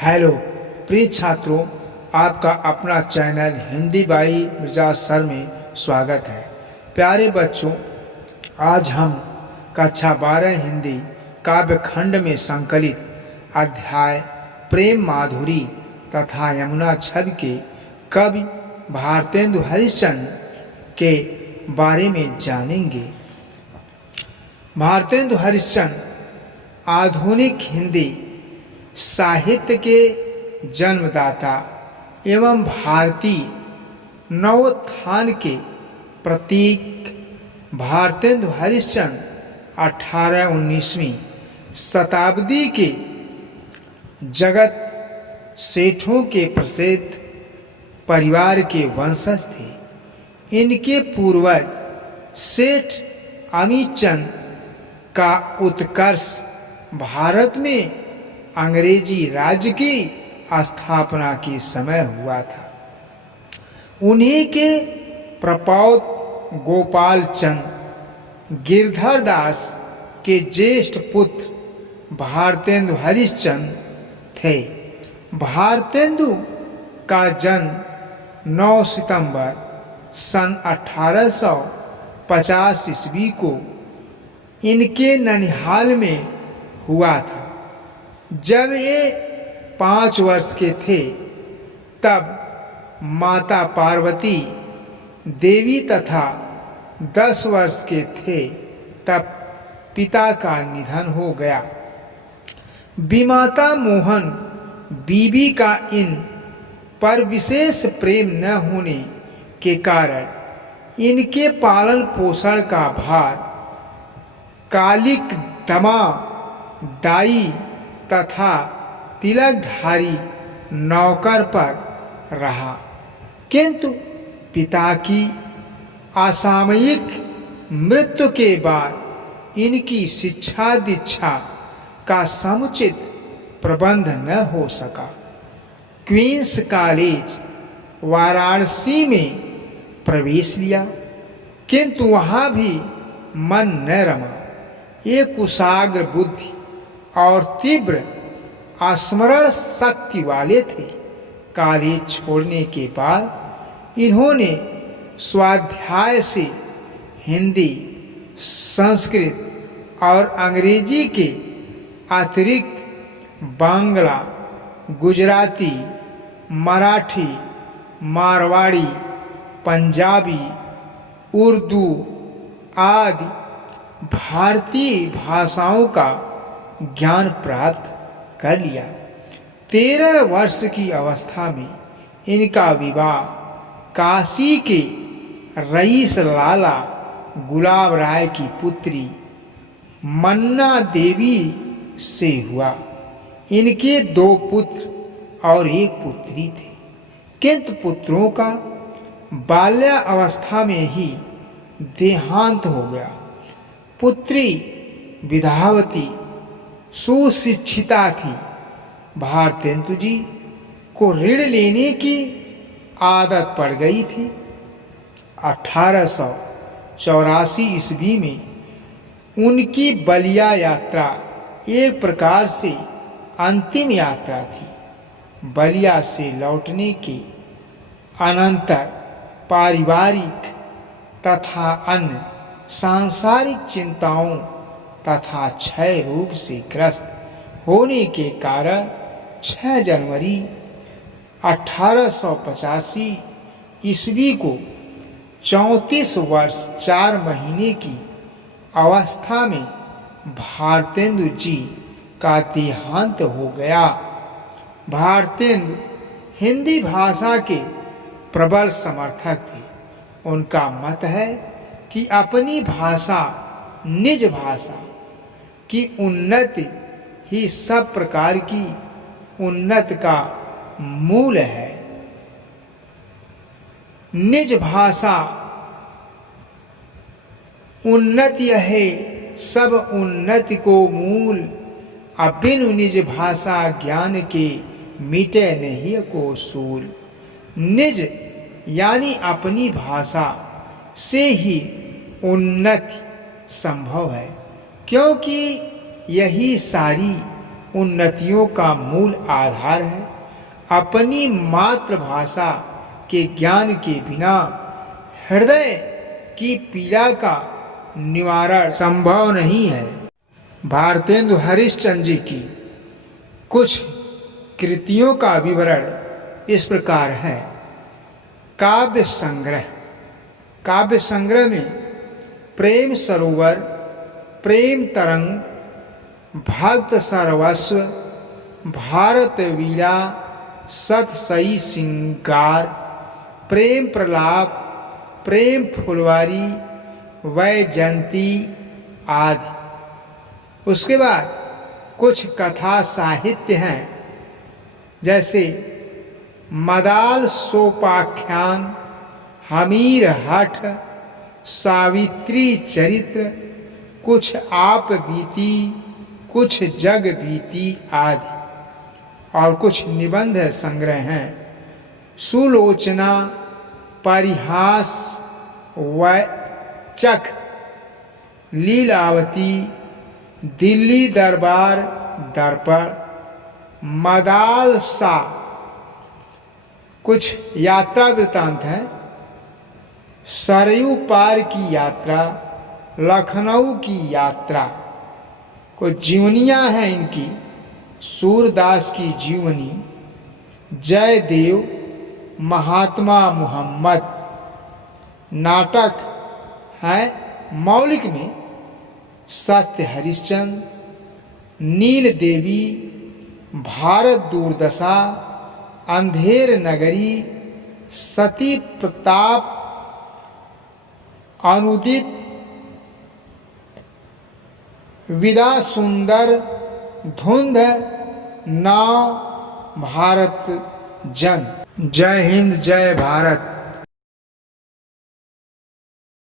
Hello प्रिय छात्रों, आपका अपना channel Hindi by Mirza sir में स्वागत है। प्यारे बच्चों, आज हम कक्षा 12 हिंदी काव्य खंड में संकलित अध्याय प्रेम माधुरी तथा यमुना छवि के कवि भारतेंदु हरिश्चंद्र के बारे में जानेंगे। भारतेंदु हरिश्चंद्र आधुनिक हिंदी साहित्य के जन्मदाता एवं भारतीय नवोत्थान के प्रतीक भारतेंदु हरिश्चंद्र 18-19वीं शताब्दी के जगत सेठों के प्रसिद्ध परिवार के वंशज थे। इनके पूर्वज सेठ अमीचंद का उत्कर्ष भारत में अंग्रेजी राज्य की स्थापना के समय हुआ था। उन्हीं के प्रपौत्र गोपाल चंद गिरधर दास के ज्येष्ठ पुत्र भारतेंदु हरिश्चंद्र थे। भारतेंदु का जन्म 9 सितंबर सन 1850 ईस्वी को इनके ननिहाल में हुआ था। जब ये 5 वर्ष के थे तब माता पार्वती देवी तथा 10 वर्ष के थे तब पिता का निधन हो गया। विमाता मोहन बीबी का इन पर विशेष प्रेम न होने के कारण इनके पालन पोषण का भार कालिक दमा दाई तथा तिलकधारी नौकर पर रहा, किंतु पिता की असामयिक मृत्यु के बाद इनकी शिक्षा दीक्षा का समुचित प्रबंध न हो सका। क्वींस कॉलेज वाराणसी में प्रवेश लिया, किंतु वहाँ भी मन न रमा। एक कुशाग्र बुद्धि और तीव्र स्मरण शक्ति वाले थे। कॉलेज छोड़ने के बाद इन्होंने स्वाध्याय से हिंदी, संस्कृत और अंग्रेजी के अतिरिक्त बांग्ला, गुजराती, मराठी, मारवाड़ी, पंजाबी, उर्दू आदि भारतीय भाषाओं का ज्ञान प्राप्त कर लिया। 13 वर्ष की अवस्था में इनका विवाह काशी के रईस लाला गुलाब राय की पुत्री मन्ना देवी से हुआ। इनके 2 पुत्र और 1 पुत्री थे, किंतु पुत्रों का बाल्यावस्था में ही देहांत हो गया। पुत्री विद्यावती सुशिक्षिता थी। भारतेंदु जी को ऋण लेने की आदत पड़ गई थी। 1884 ईस्वी में उनकी बलिया यात्रा एक प्रकार से अंतिम यात्रा थी। बलिया से लौटने के अनंतर पारिवारिक तथा अन्य सांसारिक चिंताओं तथा क्षय रोग से ग्रस्त होने के कारण 6 जनवरी 1885 ईस्वी को 34 वर्ष 4 महीने की अवस्था में भारतेंदु जी का देहांत हो गया। भारतेंदु हिंदी भाषा के प्रबल समर्थक थे। उनका मत है कि अपनी भाषा, निज भाषा की उन्नति ही सब प्रकार की उन्नति का मूल है। निज भाषा उन्नति है सब उन्नति को मूल। अबिनु निज भाषा ज्ञान के मिटे नहीं को सूल। निज यानी अपनी भाषा से ही उन्नति संभव है, क्योंकि यही सारी उन्नतियों का मूल आधार है। अपनी मातृभाषा के ज्ञान के बिना हृदय की पीड़ा का निवारण संभव नहीं है। भारतेंदु हरिश्चंद्र जी की कुछ कृतियों का विवरण इस प्रकार है। काव्य संग्रह। काव्य संग्रह में प्रेम सरोवर, प्रेम तरंग, भक्त सर्वस्व, भारत वीरा, सत सई सिंगार, प्रेम प्रलाप, प्रेम फुलवारी, वैजयंती आदि। उसके बाद कुछ कथा साहित्य हैं, जैसे मदाल सोपाख्यान, हमीर हठ, सावित्री चरित्र, कुछ आप बीती, कुछ जग बीती आदि। और कुछ निबंध संग्रह हैं। सुलोचना, परिहास, वैचक, लीलावती, दिल्ली दरबार दर्पण, मदालसा। कुछ यात्रा वृतांत हैं। सरयू पार की यात्रा, लखनऊ की यात्रा। कुछ जीवनियाँ हैं इनकी। सूरदास की जीवनी, जयदेव, महात्मा मोहम्मद। नाटक है मौलिक में सत्य हरिश्चंद्र, नील देवी, भारत दुर्दशा, अंधेर नगरी, सती प्रताप, अनुदित, विदा सुंदर, धुंध, नाव, भारत जन। जय हिंद, जय भारत।